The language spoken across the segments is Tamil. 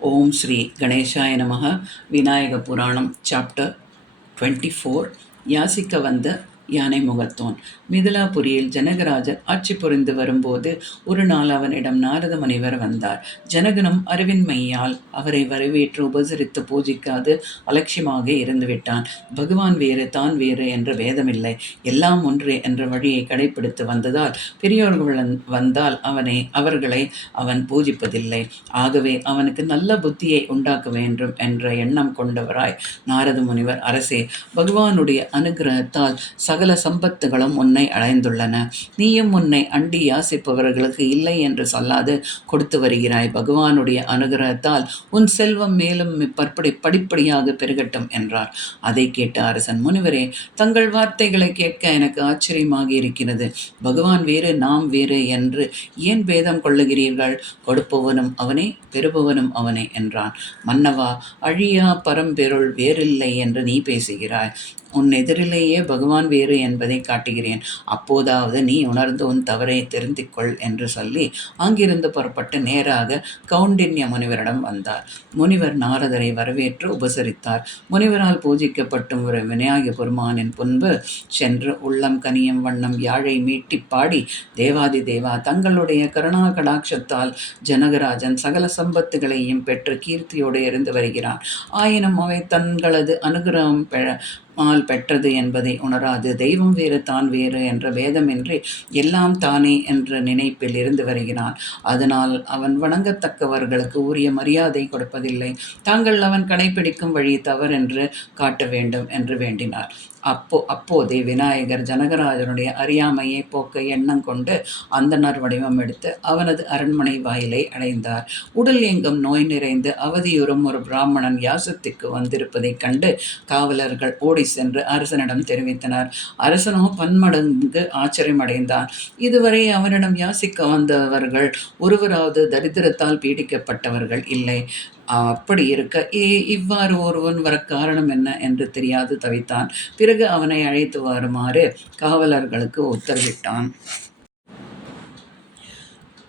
ஓம் ஸ்ரீ கணேசாய நமக. விநாயக புராணம் சாப்டர் 24. யாசிக்க வந்த யானை முகத்தோன். மிதிலாபுரியில் ஜனகராஜர் ஆட்சி புரிந்து வரும்போது ஒரு நாள் அவனிடம் நாரத முனிவர் வந்தார். ஜனகனும் அறிவின்மையால் அவரை வரவேற்று உபசரித்து பூஜிக்காது அலட்சியமாக இருந்துவிட்டான். பகவான் வேறு தான் வேறு என்ற வேதமில்லை, எல்லாம் ஒன்றே என்ற வழியை கடைபிடித்து வந்ததால் பெரியோர்கள் வந்தால் அவர்களை அவன் பூஜிப்பதில்லை. ஆகவே அவனுக்கு நல்ல புத்தியை உண்டாக்க வேண்டும் என்ற எண்ணம் கொண்டவராய் நாரத முனிவர், அரசே, பகவானுடைய அனுகிரகத்தால் சகல சம்பத்துகளும் உன்னை அடைந்துள்ளன. நீயும் உன்னை அண்டி யாசிப்பவர்களுக்கு இல்லை என்று சொல்லாது கொடுத்து வருகிறாய். பகவானுடைய அனுகிரகத்தால் உன் செல்வம் மேலும் படிப்படியாக பெருகட்டும் என்றார். அதை கேட்ட அரசன், முனிவரே, தங்கள் வார்த்தைகளை கேட்க எனக்கு ஆச்சரியமாக இருக்கிறது. பகவான் வேறு நாம் வேறு என்று ஏன் பேதம் கொள்ளுகிறீர்கள்? கொடுப்பவனும் அவனே, பெறுபவனும் அவனே என்றான். மன்னவா, அழியா பரம்பெருள் வேறில்லை என்று நீ பேசுகிறாய். உன் எதிரிலேயே பகவான் வேறு என்பதை காட்டுகிறேன். அப்போதாவது நீ உணர்ந்து உன் தவறை தெரிந்துகொள் என்று சொல்லி அங்கிருந்து புறப்பட்டு நேராக கௌண்டின்ய முனிவரிடம் வந்தார். முனிவர் நாரதரை வரவேற்று உபசரித்தார். முனிவரால் பூஜிக்கப்பட்டும் ஒரு விநாயக பெருமானின் முன்பு சென்று உள்ளம் கனியும் வண்ணம் யாழை மீட்டி பாடி, தேவாதி தேவா, தங்களுடைய கருணா கடாட்சத்தால் ஜனகராஜன் சகல சம்பத்துகளையும் பெற்று கீர்த்தியோடு இருந்து வருகிறான். ஆயினும் அவை தங்களது அனுகிரகம் பெற்றது என்பதை உணராது தெய்வம் வேறு தான் வேறு என்ற வேதமின்றி எல்லாம் தானே என்ற நினைப்பில் இருந்து வருகிறான். அதனால் அவன் வணங்கத்தக்கவர்களுக்கு உரிய மரியாதை கொடுப்பதில்லை. தாங்கள் அவன் கடைபிடிக்கும் வழி தவறென்று காட்ட வேண்டும் என்று வேண்டினார். அப்போதே விநாயகர் ஜனகராஜனுடைய அறியாமையை போக்க எண்ணம் கொண்டு அந்தணர் வடிவம் எடுத்து அவனது அரண்மனை வாயிலை அடைந்தார். உடல் எங்கும் நோய் நிறைந்து அவதியுறும் ஒரு பிராமணன் யாசத்திற்கு வந்திருப்பதைக் கண்டு காவலர்கள் ஓடி சென்று அரசனிடம் தெரிவித்தனர். அரசனோ பன்மடங்கு ஆச்சரியமடைந்தான். இதுவரை அவனிடம் யாசிக்க வந்தவர்கள் ஒருவராவது தரித்திரத்தால் பீடிக்கப்பட்டவர்கள் இல்லை. அப்படி இருக்க இவ்வாறு ஒருவன் வர காரணம் என்ன என்று தெரியாது தவித்தான். பிறகு அவனை அழைத்து வருமாறு காவலர்களுக்கு உத்தரவிட்டான்.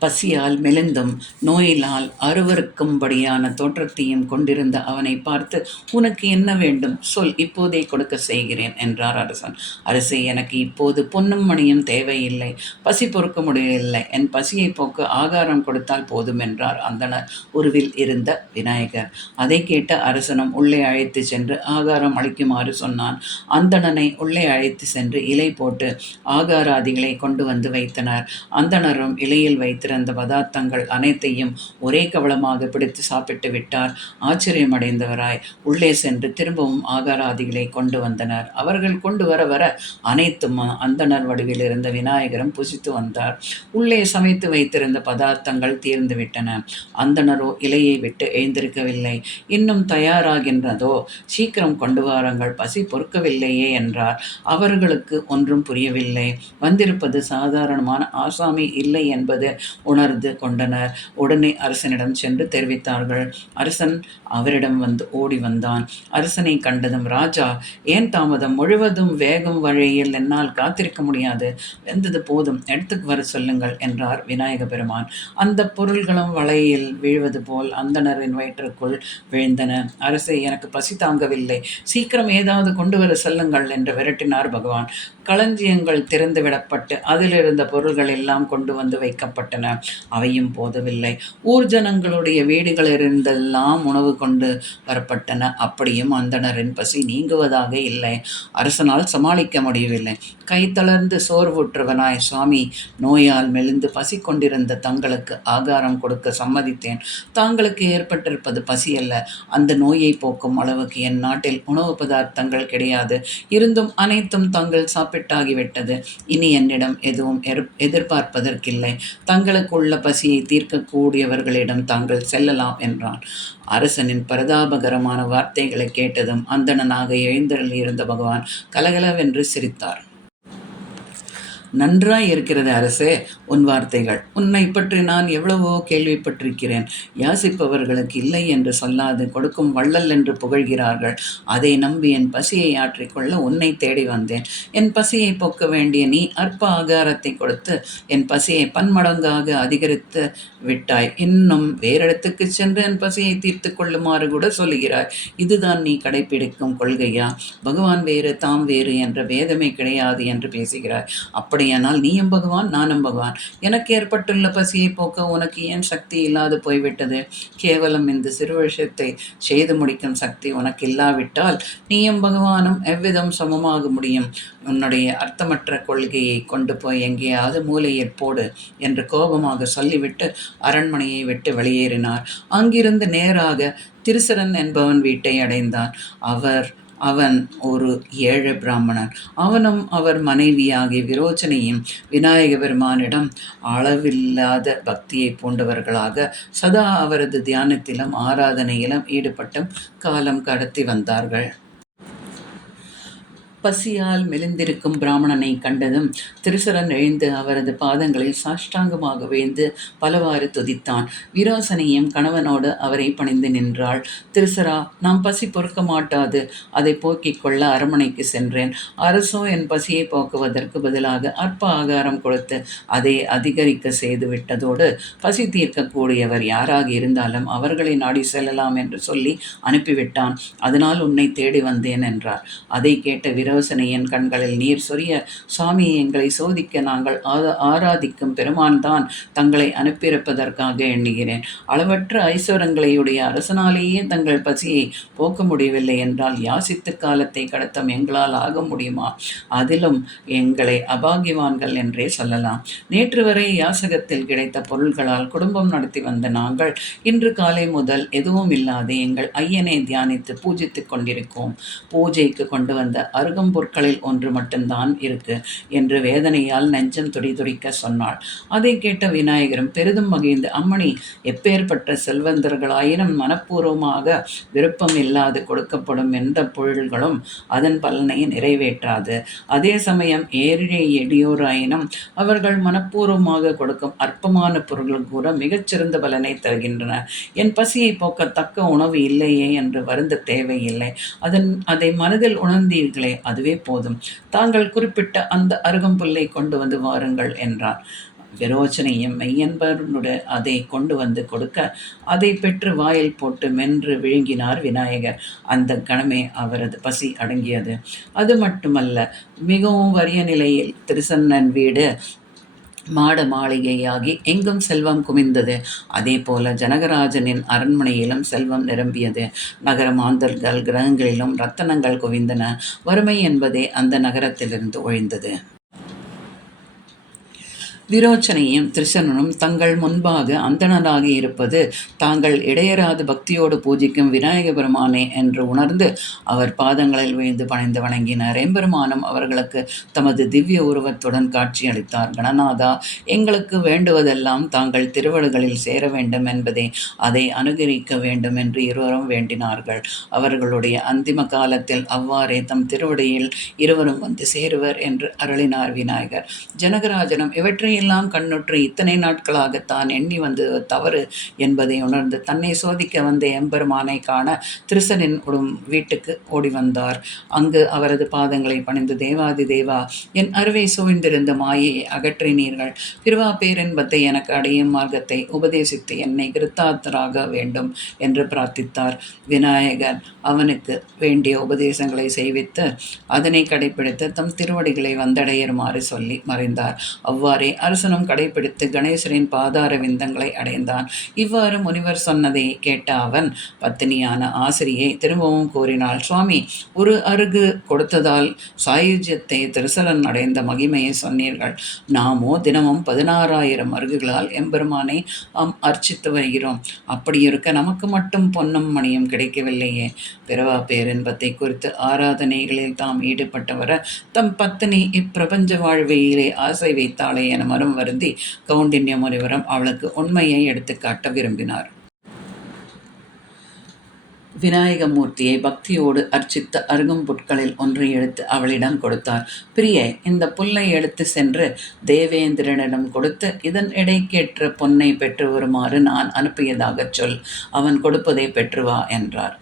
பசியால் மெலிந்தும் நோயினால் அருவருக்கும்படியான தோற்றத்தையும் கொண்டிருந்த அவனை பார்த்து, உனக்கு என்ன வேண்டும்? சொல், இப்போதே கொடுக்க செய்கிறேன் என்றார் அரசன். அரசே, எனக்கு இப்போது பொன்னும் மணியும் தேவையில்லை. பசி பொறுக்க முடியவில்லை. என் பசியை போக்க ஆகாரம் கொடுத்தால் போதும் என்றார் அந்தணர் உருவில் இருந்த விநாயகர். அதை கேட்ட அரசனும் உள்ளே அழைத்து சென்று ஆகாரம் அளிக்குமாறு சொன்னான். அந்தணனை உள்ளே அழைத்து சென்று இலை போட்டு ஆகாராதிகளை கொண்டு வந்து வைத்தனர். அந்தணரும் இலையில் வைத்து அந்த பதார்த்தங்கள் அனைத்தையும் ஒரே கவளமாக பிடித்து சாப்பிட்டு விட்டார். ஆச்சரியமடைந்தவராய் உள்ளே சென்று திரும்பவும் ஆகாராதிகளை கொண்டு வந்தனர். அவர்கள் கொண்டு வர வர அனைத்தும் அந்தணர் வடிவில் இருந்த விநாயகரும் புசித்து வந்தார். உள்ளே சமைத்து வைத்திருந்த பதார்த்தங்கள் தீர்ந்து விட்டன. அந்தணரோ இலையை விட்டு எழுந்திருக்கவில்லை. இன்னும் தயாராகின்றதோ, சீக்கிரம் கொண்டு வாருங்கள், பசி பொறுக்கவில்லையே என்றார். அவர்களுக்கு ஒன்றும் புரியவில்லை. வந்திருப்பது சாதாரணமான ஆசாமி இல்லை என்பது உணர்ந்து கொண்டனர். உடனே அரசனிடம் சென்று தெரிவித்தார்கள். அரசன் அவரிடம் ஓடி வந்தான். அரசனை கண்டதும், ராஜா, ஏன் தாமதம்? முழுவதும் வேகம் வழியில் என்னால் காத்திருக்க முடியாது. வெந்தது போதும், எடுத்துக்கு வர சொல்லுங்கள் என்றார் விநாயக பெருமான். அந்த பொருள்களும் வலையில் வீழ்வது போல் அந்தணரின் வயிற்றுக்குள் விழுந்தன. அரசே, எனக்கு பசி தாங்கவில்லை, சீக்கிரம் ஏதாவது கொண்டு வர சொல்லுங்கள் என்று விரட்டினார் பகவான். களஞ்சியங்கள் திறந்து விடப்பட்டு அதிலிருந்த பொருள்கள் எல்லாம் கொண்டு வந்து வைக்கப்பட்டன. அவையும் போதவில்லை. ஊர்ஜனங்களுடைய வீடுகளிலிருந்தெல்லாம் உணவு கொண்டு வரப்பட்டன. அப்படியும் அந்தணரின் பசி நீங்குவதாக இல்லை. அரசனால் சமாளிக்க முடியவில்லை. கை தளர்ந்து சோர்வுற்றவனாய், சுவாமி, நோயால் மெலிந்து பசி கொண்டிருந்த தங்களுக்கு ஆகாரம் கொடுக்க சம்மதித்தேன். தாங்களுக்கு ஏற்பட்டிருப்பது பசி அல்ல. அந்த நோயை போக்கும் அளவுக்கு என் நாட்டில் உணவு பதார்த்தங்கள் கிடையாது. இருந்தும் அனைத்தும் தாங்கள் சாப்பிட்டாகிவிட்டது. இனி என்னிடம் எதுவும் எதிர்பார்ப்பதற்கில்லை. தங்களுக்கு உள்ள பசியை தீர்க்கக்கூடியவர்களிடம் தாங்கள் செல்லலாம் என்றான். அரசனின் பரிதாபகரமான வார்த்தைகளை கேட்டதும் அந்தணனாக எழுந்தருளியிருந்த பகவான் கலகலவென்று சிரித்தார். நன்றாய் இருக்கிறது அரசே உன் வார்த்தைகள். உன்னை பற்றி நான் எவ்வளவோ கேள்விப்பட்டிருக்கிறேன். யாசிப்பவர்களுக்கு இல்லை என்று சொல்லாது கொடுக்கும் வள்ளல் என்று புகழ்கிறார்கள். அதை நம்பி என் பசியை ஆற்றிக்கொள்ள உன்னை தேடி வந்தேன். என் பசியை போக்க வேண்டிய நீ அற்ப ஆகாரத்தை கொடுத்து என் பசியை பன்மடங்காக அதிகரித்து விட்டாய். இன்னும் வேறிடத்துக்கு சென்று என் பசியை தீர்த்து கொள்ளுமாறு கூட சொல்லுகிறாய். இதுதான் நீ கடைப்பிடிக்கும் கொள்கையா? பகவான் வேறு தாம் வேறு என்ற வேதமே கிடையாது என்று பேசுகிறாய். அப்படியானால் நீயும் பகவான், நானும் பகவான். எனக்கு ஏற்பட்டுள்ள பசியை போக்க உனக்கு ஏன் சக்தி இல்லாது போய்விட்டது? கேவலம் இந்த சிறு விஷயத்தை செய்து முடிக்கும் சக்தி உனக்கு இல்லாவிட்டால் நீயும் பகவானும் எவ்விதம் சமமாக முடியும்? உன்னுடைய அர்த்தமற்ற கொள்கையை கொண்டு போய் எங்கேயாவது மூலையில் போடு என்று கோபமாக சொல்லிவிட்டு அரண்மனையை விட்டு வெளியேறினார். அங்கிருந்து நேராக திருசரன் என்பவன் வீட்டை அடைந்தான். அவன் ஒரு ஏழை பிராமணன். அவனும் அவர் மனைவியாகிய விரோச்சனையும் விநாயக பெருமானிடம் அளவில்லாத பக்தியை பூண்டவர்களாக சதா அவரது தியானத்திலும் ஆராதனையிலும் ஈடுபட்டும் காலம் கடத்தி வந்தார்கள். பசியால் மெலிந்திருக்கும் பிராமணனை கண்டதும் திருசரன் எழுந்து அவரது பாதங்களில் சாஷ்டாங்கமாக வீழ்ந்து பலவாறு துதித்தான். விரோசனையும் கணவனோடு அவரை பணிந்து நின்றாள். திருசரா, நாம் பசி பொறுக்க மாட்டாது. அதை போக்கிக் கொள்ள அரண்மனைக்கு சென்றேன். அரசோ என் பசியை போக்குவதற்கு பதிலாக அற்ப ஆகாரம் கொடுத்து அதை அதிகரிக்க செய்து விட்டதோடு பசி தீர்க்கக்கூடியவர் யாராக இருந்தாலும் அவர்களை நாடி செல்லலாம் என்று சொல்லி அனுப்பிவிட்டான். அதனால் உன்னை தேடி வந்தேன் என்றார். அதை கேட்ட விரோசனையின் கண்களில் நீர் சொரிய, சுவாமி, எங்களை சோதிக்க நாங்கள் ஆராதிக்கும் பெருமான் தான் தங்களை அனுப்பியிருப்பதற்காக எண்ணுகிறேன். அளவற்ற ஐஸ்வரங்களையுடைய அரசனாலேயே தங்கள் பசியை போக்க முடியவில்லை என்றால் யாசித்து காலத்தை கடத்தும் எங்களால் ஆக முடியுமா? அதிலும் எங்களை அபாகிவான்கள் என்றே சொல்லலாம். நேற்று வரை யாசகத்தில் கிடைத்த பொருள்களால் குடும்பம் நடத்தி வந்த நாங்கள் இன்று காலை முதல் எதுவும் இல்லாது எங்கள் ஐயனை தியானித்து பூஜித்துக் கொண்டிருக்கோம். பூஜைக்கு கொண்டு வந்த பொருட்களில் ஒன்று மட்டும்தான் இருக்கு என்று வேதனையால் நெஞ்சம் துடிதுடிக்க சொன்னாள். அதை கேட்ட விநாயகரும் பெரிதும் மகிழ்ந்து, அம்மணி, எப்பேற்பட்ட செல்வந்தர்களாயினும் மனப்பூர்வமாக விருப்பம் இல்லாது கொடுக்கப்படும் எந்த பொருள்களும் அதன் பலனை நிறைவேற்றாது. அதே சமயம் ஏழை எளியோராயினும் அவர்கள் மனப்பூர்வமாக கொடுக்கும் அற்பமான பொருள்கள் கூட மிகச்சிறந்த பலனை தருகின்றன. என் பசியை போக்க தக்க உணவு இல்லையே என்று வருந்த தேவையில்லை. அதை மனதில் உணர்ந்தீர்களே, அதுவே போதும். தாங்கள் குறிப்பிட்ட அந்த அருகம்புல்லை கொண்டு வந்து வாருங்கள் என்றார். விரோச்சனையும் மெய்யன்பருடன் அதை கொண்டு வந்து கொடுக்க அதை பெற்று வாயில் போட்டு மென்று விழுங்கினார் விநாயகர். அந்த கணமே அவரது பசி அடங்கியது. அது மட்டுமல்ல, மிகவும் வறிய நிலையில் திருசன்னன் வீடு மாட மாளிகையாகி எங்கும் செல்வம் குமிந்தது. அதே போல ஜனகராஜனின் அரண்மனையிலும் செல்வம் நிரம்பியது. நகர மாந்தர்கள் கிரகங்களிலும் ரத்தனங்கள் குவிந்தன. வறுமை என்பதே அந்த நகரத்திலிருந்து ஒழிந்தது. விரோச்சனையும் திருசனனும் தங்கள் முன்பாக அந்தணராக இருப்பது தாங்கள் இடையராது பக்தியோடு பூஜிக்கும் விநாயக பெருமானே என்று உணர்ந்து அவர் பாதங்களில் விழுந்து பணிந்து வணங்கினர். எம்பெருமானும் அவர்களுக்கு தமது திவ்ய உருவத்துடன் காட்சியளித்தார். கணநாதா, எங்களுக்கு வேண்டுவதெல்லாம் தாங்கள் திருவடிகளில் சேர வேண்டும் என்பதே, அதை அனுகரிக்க வேண்டும் என்று இருவரும் வேண்டினார்கள். அவர்களுடைய அந்திம காலத்தில் அவ்வாறே தம் திருவடியில் இருவரும் வந்து சேருவர் என்று அருளினார் விநாயகர். ஜனகராஜனும் இவற்றை எல்லாம் கண்ணுற்று இத்தனை நாட்களாக தான் எண்ணி வந்தது தவறு என்பதை உணர்ந்து தன்னை சோதிக்க வந்த எம்பெருமானை காண திருசனின் வீட்டுக்கு ஓடி வந்தார். அங்கு அவரது பாதங்களை பணிந்து, தேவாதி தேவா, என் அருவை சூழ்ந்திருந்த மாயையை அகற்றினீர்கள். பிறவா பேரின்பத்தை எனக்கு அடையும் மார்க்கத்தை உபதேசித்து என்னை கிருத்தார்த்தராக வேண்டும் என்று பிரார்த்தித்தார். விநாயகர் அவனுக்கு வேண்டிய உபதேசங்களை செய்வித்து அதனை கடைப்பிடித்து தம் திருவடிகளை வந்தடையுமாறு சொல்லி மறைந்தார். அவ்வாறே அரசனும் கடைப்பிடித்து கணேசரின் பாதார விந்தங்களை அடைந்தான். இவ்வாறு முனிவர் சொன்னதை கேட்ட அவன் பத்தினியான ஆசிரியை திரும்பவும் கூறினாள். சுவாமி, ஒரு அருகு கொடுத்ததால் சாயுஜ்யத்தை திருசலன் அடைந்த மகிமையை சொன்னீர்கள். நாமோ தினமும் 16,000 அருகுகளால் எம்பெருமானை அர்ச்சித்து வருகிறோம். அப்படி இருக்க நமக்கு மட்டும் பொன்னும் மணியும் கிடைக்கவில்லையே. பிறவா பேரின்பத்தை குறித்து ஆராதனைகளில் தாம் ஈடுபட்டவர தம் பத்தினி இப்பிரபஞ்ச வாழ்வையிலே ஆசை வைத்தாளே என மனம் வருந்தி கௌண்டின்ய முனிவரம் அவளுக்கு உண்மையை எடுத்துக்காட்ட விரும்பினார். விநாயகமூர்த்தியை பக்தியோடு அர்ச்சித்த அருகம்புற்களில் ஒன்றை எடுத்து அவளிடம் கொடுத்தார். பிரியே, இந்த புல்லை எடுத்து சென்று தேவேந்திரனிடம் கொடுத்து இதன் எடைக்கேற்ற பொன்னை பெற்று வருமாறு நான் அனுப்பியதாகச் சொல். அவன் கொடுப்பதை பெற்று வா என்றார்.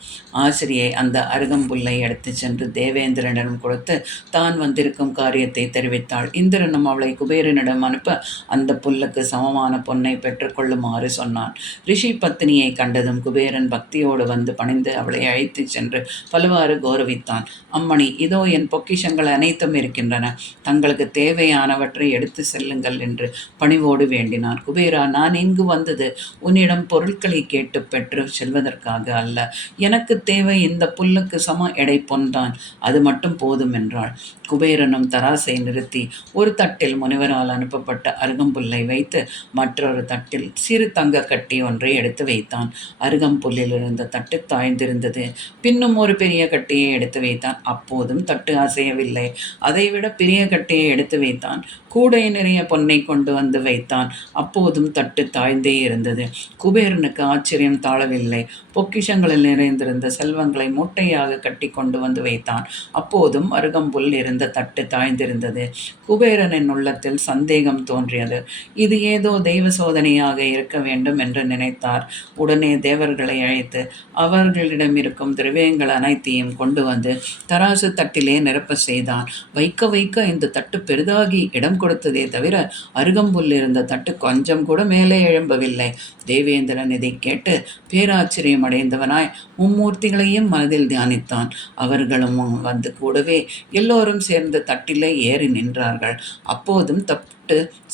ஆசிரியை அந்த அருகம்புல்லை எடுத்துச் சென்று தேவேந்திரனிடம் கொடுத்து தான் வந்திருக்கும் காரியத்தை தெரிவித்தாள். இந்திரனும் அவளை குபேரனிடம் அனுப்ப அந்த புல்லுக்கு சமமான பொன்னை பெற்றுக்கொள்ளுமாறு சொன்னான். ரிஷி பத்தினியை கண்டதும் குபேரன் பக்தியோடு வந்து பணிந்து அவளை அழைத்துச் சென்று பலவாறு கௌரவித்தான். அம்மணி, இதோ என் பொக்கிஷங்கள் அனைத்தும் இருக்கின்றன, தங்களுக்கு தேவையானவற்றை எடுத்து செல்லுங்கள் என்று பணிவோடு வேண்டினான். குபேரா, நான் இங்கு வந்தது உன்னிடம் பொருட்களை கேட்டு பெற்று செல்வதற்காக அல்ல. எனக்கு தேவை இந்த புல்லுக்கு சம எடை பொன்தான், அது மட்டும் போதும் என்றாள். குபேரனும் தராசை நிறுத்தி ஒரு தட்டில் முனிவரால் அனுப்பப்பட்ட அருகம்புல்லை வைத்து மற்றொரு தட்டில் சிறு தங்க கட்டி ஒன்றை எடுத்து வைத்தான். அருகம்புல்லில் இருந்த தட்டு தாழ்ந்திருந்தது. பின்னும் ஒரு பெரிய கட்டியை எடுத்து வைத்தான். அப்போதும் தட்டு அசையவில்லை. அதைவிட பெரிய கட்டியை எடுத்து வைத்தான். கூடை நிறைய பொன்னை கொண்டு வந்து வைத்தான். அப்போதும் தட்டு தாழ்ந்தே இருந்தது. குபேரனுக்கு ஆச்சரியம் தாழவில்லை. பொக்கிஷங்களில் நிறைந்திருந்த செல்வங்களை மூட்டையாக கட்டி கொண்டு வந்து வைத்தான். அப்போதும் அருகம்புல் இருந்த தட்டு தாழ்ந்திருந்தது. குபேரனின் உள்ளத்தில் சந்தேகம் தோன்றியது. இது ஏதோ தெய்வ சோதனையாக இருக்க வேண்டும் என்று நினைத்தார். உடனே தேவர்களை அழைத்து அவர்களிடம் இருக்கும் திரவியங்கள் அனைத்தையும் கொண்டு வந்து தராசு தட்டிலே நிரப்ப செய்தான். வைக்க வைக்க இந்த தட்டு பெரிதாகி இடம் கொடுத்ததே தவிர அருகம்புல் இருந்த தட்டு கொஞ்சம் கூட மேலே எழும்பவில்லை. தேவேந்திரன் இதை கேட்டு பேராச்சரியம் அடைந்தவனாய் மும்மூர்த்திகளையும் மனதில் தியானித்தான். அவர்களும் வந்து கூடவே எல்லோரும் சேர்ந்து தட்டிலே ஏறி நின்றார்கள். அப்போதும்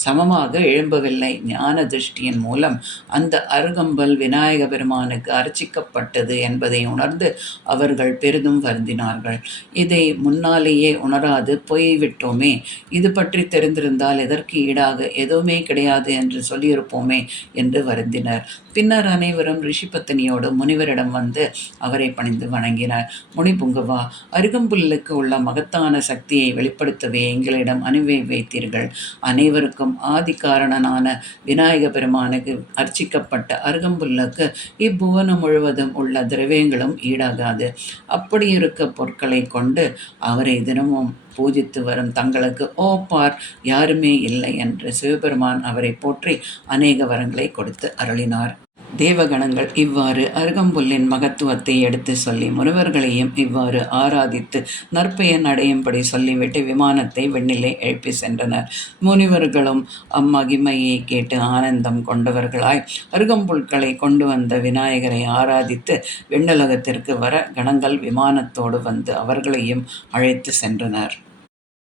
சமமாக எழும்பவில்லை. ஞான திருஷ்டியின் மூலம் அந்த அருகம்பல் விநாயக பெருமானுக்கு அர்ச்சிக்கப்பட்டது என்பதை உணர்ந்து அவர்கள் பெரிதும் வருந்தினார்கள். இதை முன்னாலேயே உணராது போய்விட்டோமே, இது பற்றி தெரிந்திருந்தால் இதற்கு ஈடாக எதுவுமே கிடையாது என்று சொல்லியிருப்போமே என்று வருந்தினர். பின்னர் அனைவரும் ரிஷிபத்தினியோடு முனிவரிடம் வந்து அவரை பணிந்து வணங்கினர். முனிபுங்கவா, அருகம்புல்லுக்கு உள்ள மகத்தான சக்தியை வெளிப்படுத்தவே எங்களிடம் அனுப்பி வைத்தீர்கள். அனைவருக்கும் ஆதி காரணனான விநாயக பெருமானுக்கு அர்ச்சிக்கப்பட்ட அருகம்புல்லுக்கு இப்புவனம் முழுவதும் உள்ள திரவியங்களும் ஈடாகாது. அப்படி இருக்க பொருட்களை கொண்டு அவரை தினமும் பூஜித்து வரும் தங்களுக்கு ஓப்பார் யாருமே இல்லை என்று சிவபெருமான் அவரை போற்றி அநேக வரங்களை கொடுத்து அருளினார். தேவகணங்கள் இவ்வாறு அருகம்புல்லின் மகத்துவத்தை எடுத்து சொல்லி முனிவர்களையும் இவ்வாறு ஆராதித்து நற்பெயன் அடையும்படி சொல்லிவிட்டு விமானத்தை வெண்ணிலே எழுப்பி சென்றனர். முனிவர்களும் அம்மகிமையை கேட்டு ஆனந்தம் கொண்டவர்களாய் அருகம்புல்களை கொண்டு வந்த விநாயகரை ஆராதித்து விண்ணுலகத்திற்கு வர கணங்கள் விமானத்தோடு வந்து அவர்களையும் அழைத்து சென்றனர்.